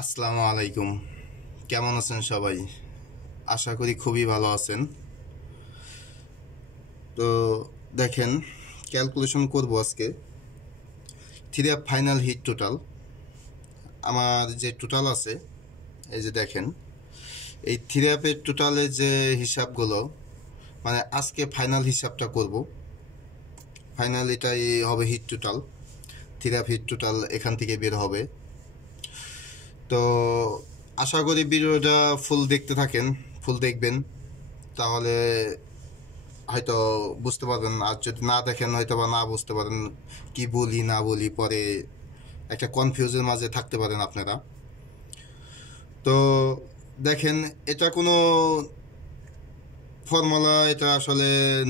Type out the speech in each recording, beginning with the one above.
আসসালামু আলাইকুম। কেমন আছেন সবাই? আশা করি খুবই ভালো আছেন। তো দেখেন, ক্যালকুলেশন করব আজকে three up final hit total. আমার যে টোটাল আছে, এই যে দেখেন, এই থ্রি আপের টোটালের যে হিসাবগুলো, মানে আজকে ফাইনাল হিসাবটা করব। ফাইনাল এটাই হবে hit total, three up hit total এখান থেকে বের হবে। তো আশা করি ভিডিওটা ফুল দেখতে থাকেন, ফুল দেখবেন, তাহলে হয়তো বুঝতে পারবেন। আর যদি না দেখেন হয়তো বা না বুঝতে পারেন, কি বলি না বলি, পরে একটা কনফিউজের মাঝে থাকতে পারেন আপনারা। তো দেখেন, এটা কোনো ফর্মুলা, এটা আসলে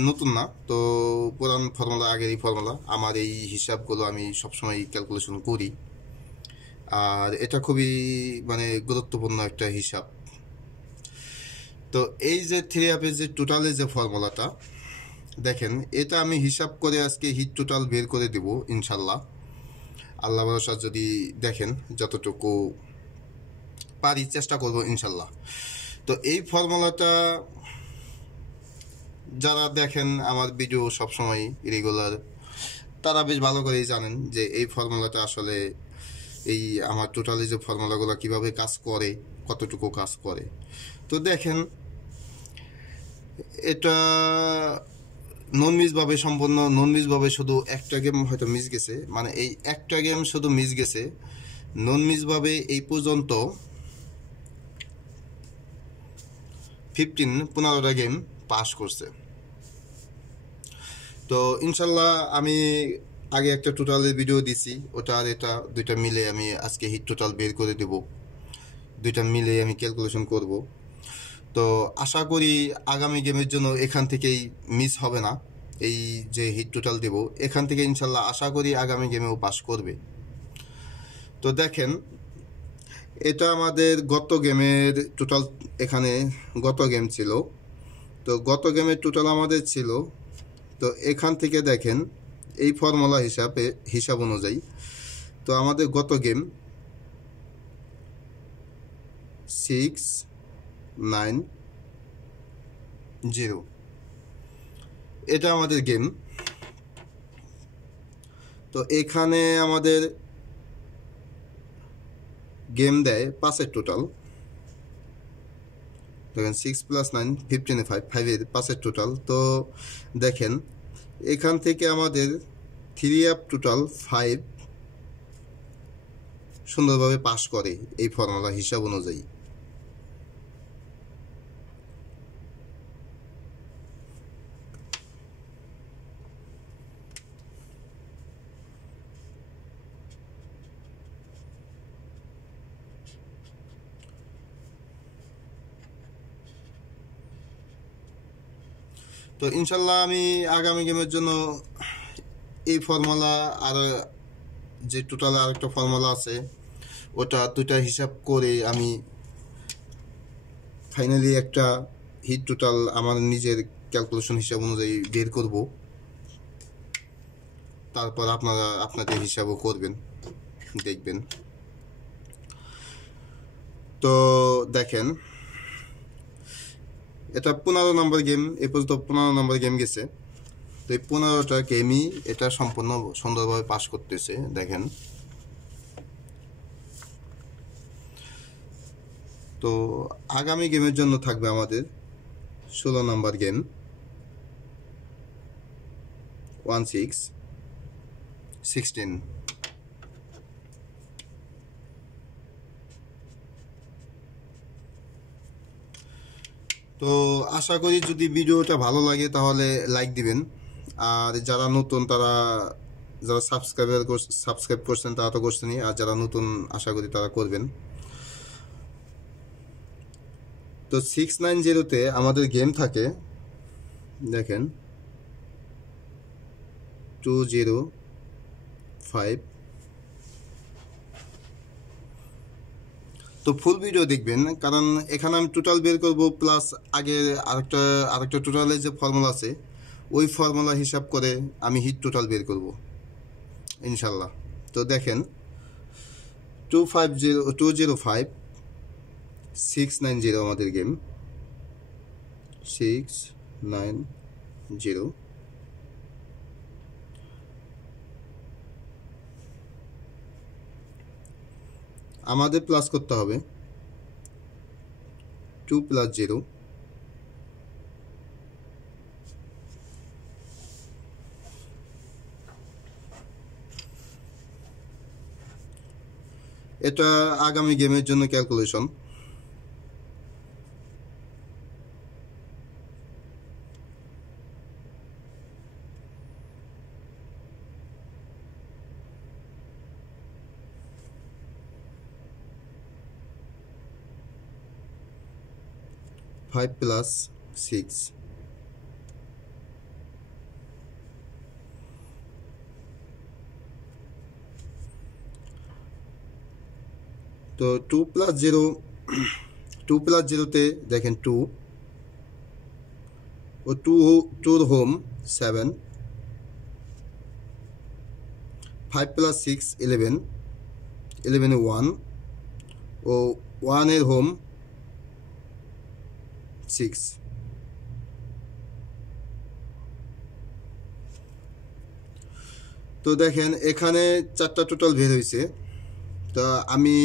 নতুন না, তো পুরান ফর্মুলা, আগেরই ফর্মুলা। আমার এই হিসাবগুলো আমি সবসময় ক্যালকুলেশন করি, আর এটা খুবই মানে গুরুত্বপূর্ণ একটা হিসাব। তো এই যে থ্রি আপের যে টোটালের যে ফর্মুলাটা দেখেন, এটা আমি হিসাব করে আজকে হিট টোটাল বের করে দেব ইনশাল্লাহ। আল্লাহ ভরসা, যদি দেখেন যতটুকু পারি চেষ্টা করব ইনশাল্লাহ। তো এই ফর্মুলাটা যারা দেখেন আমার ভিডিও সবসময় রেগুলার, তারা বেশ ভালো করেই জানেন যে এই ফর্মুলাটা আসলে এই আমার টোটালি যে ফর্মুলাগুলো কীভাবে কাজ করে, কতটুকু কাজ করে। তো দেখেন, এটা নন মিসভাবে সম্পূর্ণ, নন মিসভাবে শুধু একটা গেম হয়তো মিস গেছে, মানে এই একটা গেম শুধু মিস গেছে। নন মিসভাবে এই পর্যন্ত 15টা গেম পাস করছে। তো ইনশাল্লাহ আমি আগে একটা টোটালের ভিডিও দিছি, ওটা আর এটা দুইটা মিলে আমি আজকে হিট টোটাল বের করে দেব, দুইটা মিলে আমি ক্যালকুলেশন করব। তো আশা করি আগামী গেমের জন্য এখান থেকেই মিস হবে না। এই যে হিট টোটাল দেব, এখান থেকে ইনশাল্লাহ আশা করি আগামী গেমেও পাস করবে। তো দেখেন, এটা আমাদের গত গেমের টোটাল, এখানে গত গেম ছিল, তো গত গেমের টোটাল আমাদের ছিল। তো এখান থেকে দেখেন, এই ফর্মুলা হিসাব অনুযায়ী, তো আমাদের গত গেম 690, এটা আমাদের গেম। তো এখানে আমাদের গেম দেয় 5-এর টোটাল। দেখেন 6 + 9 15, 5-এর 5-এর টোটাল। তো দেখেন, এখান থেকে আমাদের থ্রি আপ টোটাল 5 সুন্দরভাবে পাস করে এই ফর্মুলা হিসাব অনুযায়ী। তো ইনশাল্লাহ আমি আগামী গেমের জন্য এই ফর্মুলা, আর যে টোটাল আরেকটা ফর্মুলা আছে, ওটা দুটা হিসাব করে আমি ফাইনালি একটা হিট টোটাল আমার নিজের ক্যালকুলেশন হিসাব অনুযায়ী বের করব। তারপর আপনারা আপনাদের হিসাবও করবেন, দেখবেন। তো দেখেন, এটা 15 নম্বর গেম, এ পর্যন্ত 15 নম্বর গেম গেছে। তো এই 15টা গেমই এটা সম্পূর্ণ সুন্দরভাবে পাস করতেছে। দেখেন, তো আগামী গেমের জন্য থাকবে আমাদের 16 নম্বর গেম 1616। তো আশা করি যদি ভিডিওটা ভালো লাগে তাহলে লাইক দিবেন, আর যারা নতুন তারা, যারা সাবস্ক্রাইব করছেন তারা তো করছেনই, আর যারা নতুন আশা করি তারা করবেন। তো 690-তে আমাদের গেম থাকে, দেখেন 205। তো ফুল ভিডিও দেখবেন, কারণ এখানে আমি টোটাল বের করব, প্লাস আগে আরেকটা টোটালের যে ফর্মুলা আছে, ওই ফর্মুলা হিসাব করে আমি হিট টোটাল বের করব ইনশাল্লাহ। তো দেখেন, 205 আমাদের গেম 690 আমাদের প্লাস করতে হবে 2 + 0 এটা আগামী গেমের জন্য ক্যালকুলেশন ফাইভ প্লাস 6 তো 2 + 0 2 + 0 দেখেন 2 ও 2 হোম 7 5 + 6 11 11 এ 1 ও 1 এর হোম 6 তো দেখেন এখানে 4টা টোটাল বের হয়েছে তো আমি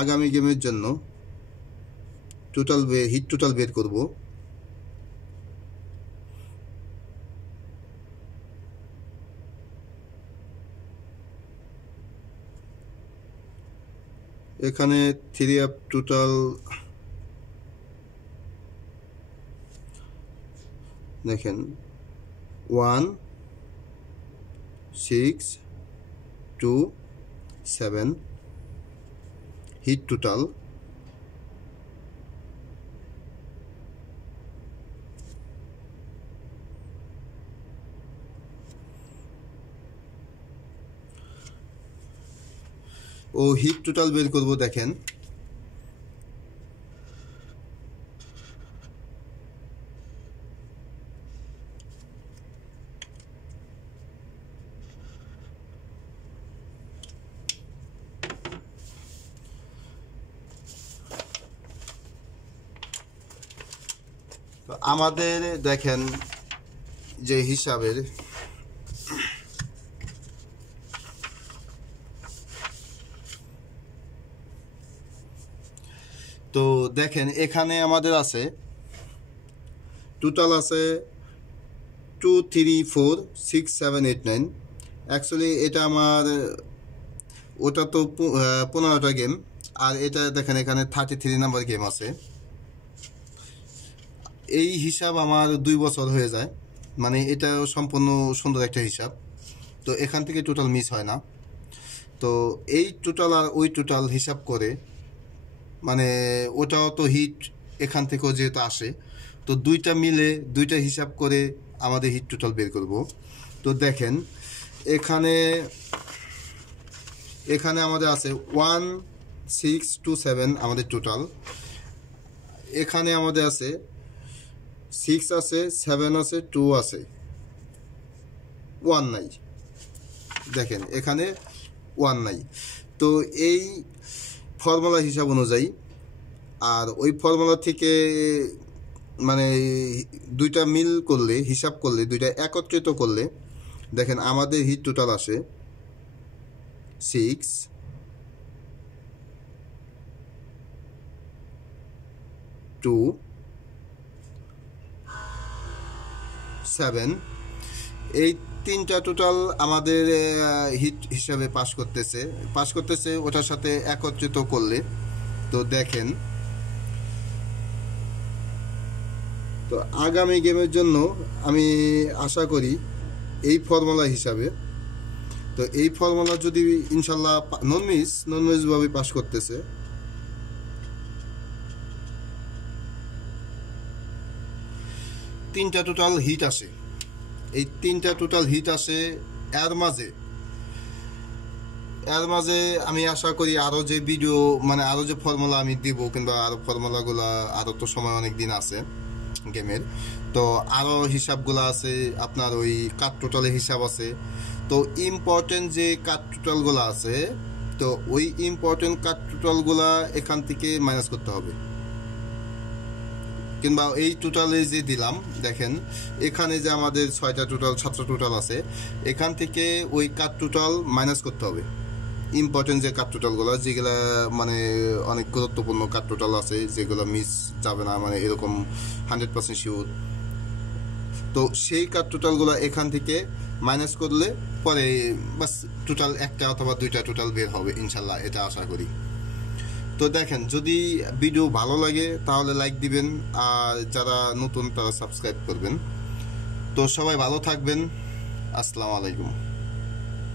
আগামী গেমের জন্য হিট টোটাল বের করব এখানে 3 আপ টোটাল দেখেন 1 6 2 7 হিট টোটাল ও হিট টোটাল বের করব দেখেন তো আমাদের দেখেন যে হিসাবের তো দেখেন এখানে আমাদের আছে টোটাল আছে 2 3 4 6 7 8 9 অ্যাকচুয়ালি এটা আমার ওটা তো 15টা গেম আর এটা দেখেন এখানে 33 নাম্বার গেম আছে এই হিসাব আমার 2 বছর হয়ে যায় মানে এটা সম্পূর্ণ সুন্দর একটা হিসাব তো এখান থেকে টোটাল মিস হয় না তো এই টোটাল আর ওই টোটাল হিসাব করে মানে ওটাও তো হিট এখান থেকেও যেহেতু আসে তো দুইটা মিলে দুইটা হিসাব করে আমাদের হিট টোটাল বের করব তো দেখেন এখানে আমাদের আছে 1627 আমাদের টোটাল এখানে আমাদের আছে 6 আছে 7 আছে 2 আছে 1 নাই দেখেন এখানে 1 নাই তো এই ফর্মুলা হিসাব অনুযায়ী আর ওই ফর্মুলা থেকে মানে দুইটা মিল করলে হিসাব করলে দুইটা একত্রিত করলে দেখেন আমাদের হিট টোটাল আসে 6 2 7 এই তিনটা টোটাল আমাদের হিট হিসাবে পাস করতেছে ওটার সাথে একত্রিত করলে তো দেখেন তো আগামী গেমের জন্য আমি আশা করি এই ফর্মুলা হিসাবে তো এই ফর্মুলা যদি ইনশাল্লাহ নন মিসভাবে পাস করতেছে তিনটা টোটাল হিট আসে এই তিনটা টোটাল হিট আসে এর মাঝে আমি আশা করি আরো যে ভিডিও মানে আরো যে ফর্মুলা আমি দিব কিংবা আরো ফর্মুলাগুলা আরো তো সময় অনেক দিন আছে গেমের তো আরো হিসাবগুলো আছে আপনার ওই কাট টোটালের হিসাব আছে তো ইম্পর্টেন্ট যে কাট টোটালগুলো আছে তো ওই ইম্পর্টেন্ট কাট টোটালগুলা এখান থেকে মাইনাস করতে হবে, কিংবা এই টোটালে যে দিলাম দেখেন এখানে যে আমাদের 6টা টোটাল 7টা টোটাল আছে, এখান থেকে ওই কাট টোটাল মাইনাস করতে হবে। ইম্পর্টেন্ট যে কাট টোটালগুলো, যেগুলা মানে অনেক গুরুত্বপূর্ণ কাট টোটাল আছে, যেগুলো মিস যাবে না, মানে এরকম 100% শিওর। তো সেই কাট টোটালগুলো এখান থেকে মাইনাস করলে পরে বাস টোটাল একটা অথবা 2টা টোটাল বের হবে ইনশাল্লাহ, এটা আশা করি। তো দেখেন, যদি ভিডিও ভালো লাগে তাহলে লাইক দিবেন, আর যারা নতুন তারা সাবস্ক্রাইব করবেন। তো সবাই ভালো থাকবেন, আসসালামু আলাইকুম।